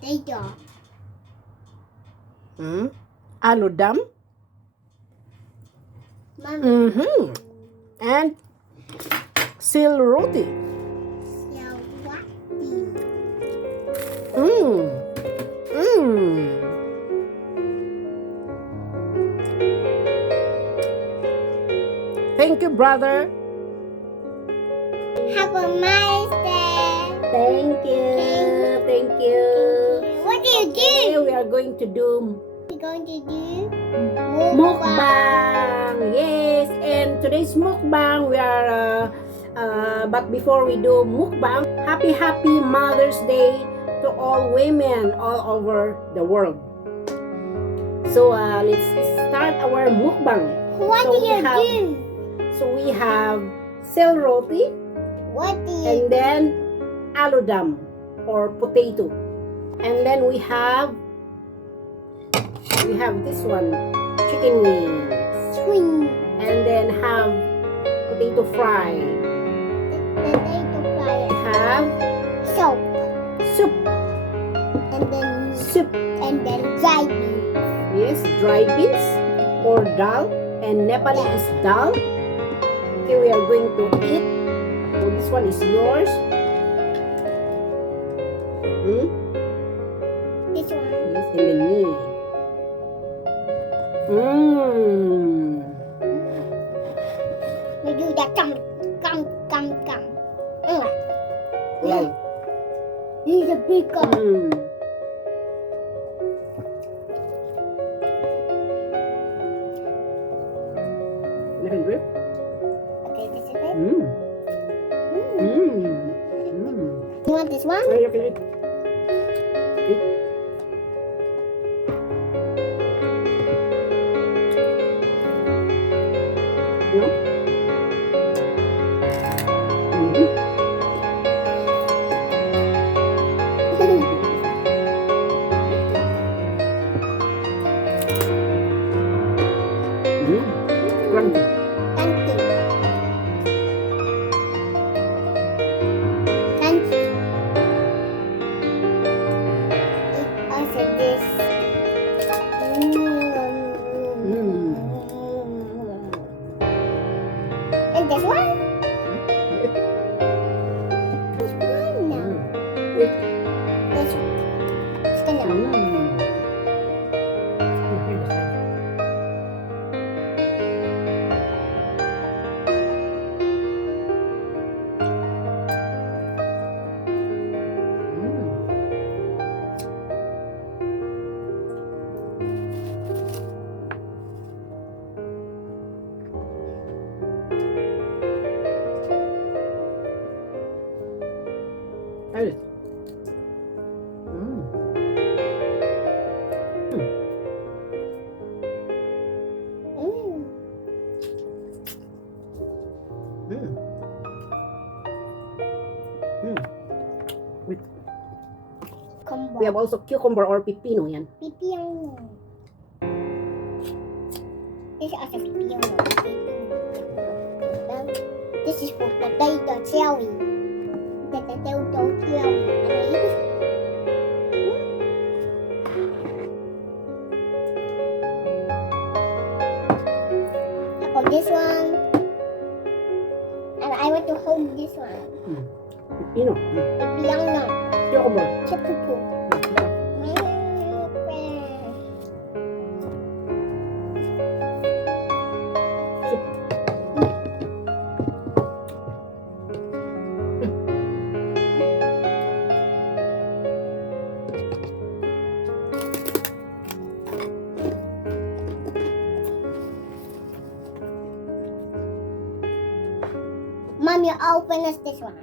potato. Aloo Dum. Mommy. And Sel Roti. Sel Roti. Thank you, brother. Have a nice day. Thank you. Thank you. What do you do? Today we are going to do We're going to do mukbang. Yes, and today's mukbang we are but before we do mukbang, happy Mother's Day to all women all over the world. So let's start our mukbang. What So do you do? So we have Sel Roti What do you and then Aloo Dum or potato. And then we have this one, chicken wings. swing? And then have potato fry. Potato fry. Have Soap. soup. And then dry beans. Yes, dry beans or dal. And Nepali is dal. Okay, we are going to eat. So this one is yours. This one. Yes, and then me. We do that. Come. Wow. This is a big one. Different grip. Okay, this is it. You want this one? Okay, okay. Crunchy. Thank you. Thank you. It also this. And this one? This one? No. This one. It's gonna. Try it. We have also cucumber or pipino yan. Pipino. This is also pipino. This is for potato jelly. Potato jelly. And I eat this. Oh, this one. And I want to hold this one. Pipino. Pipino. Cucumber. Chipupu. Mom, you open us this one.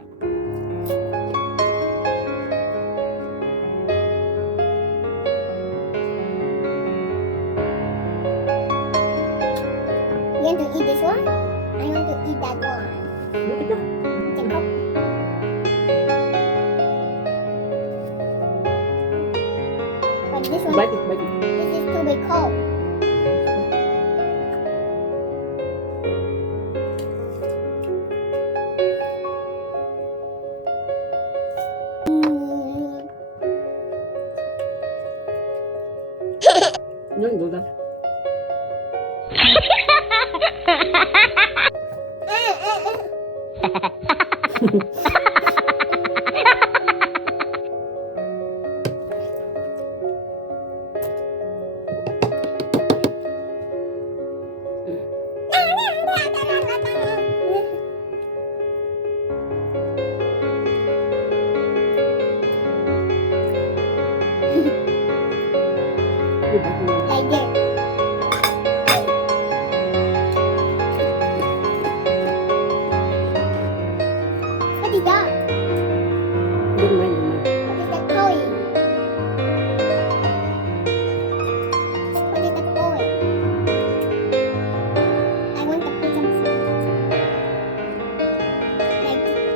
You want to eat this one? I want to eat that one. Take off. But this one, Bite it, bite it. this is too big cold. handle that. Like this. What is that? Don't mind. What is that going? What is that going? I want to put some food.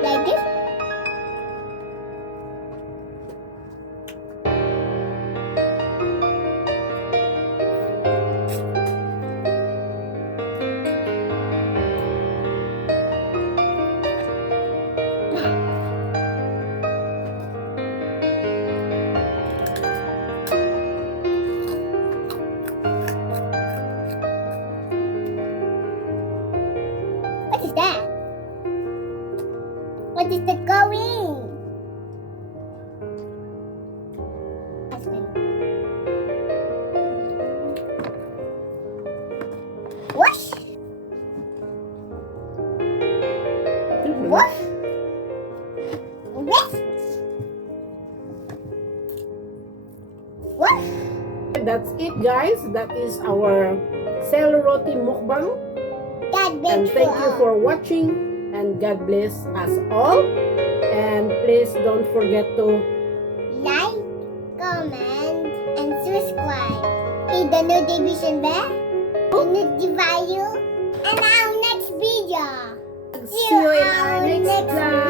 Like this? What is that? What is that going? What? What? What? What? That's it, guys. That is our Sel Roti mukbang. God bless And thank you for watching. And God bless us all. And please don't forget to like, comment, and subscribe. Hit the notification bell to notify you in our next video. see you in our next vlog.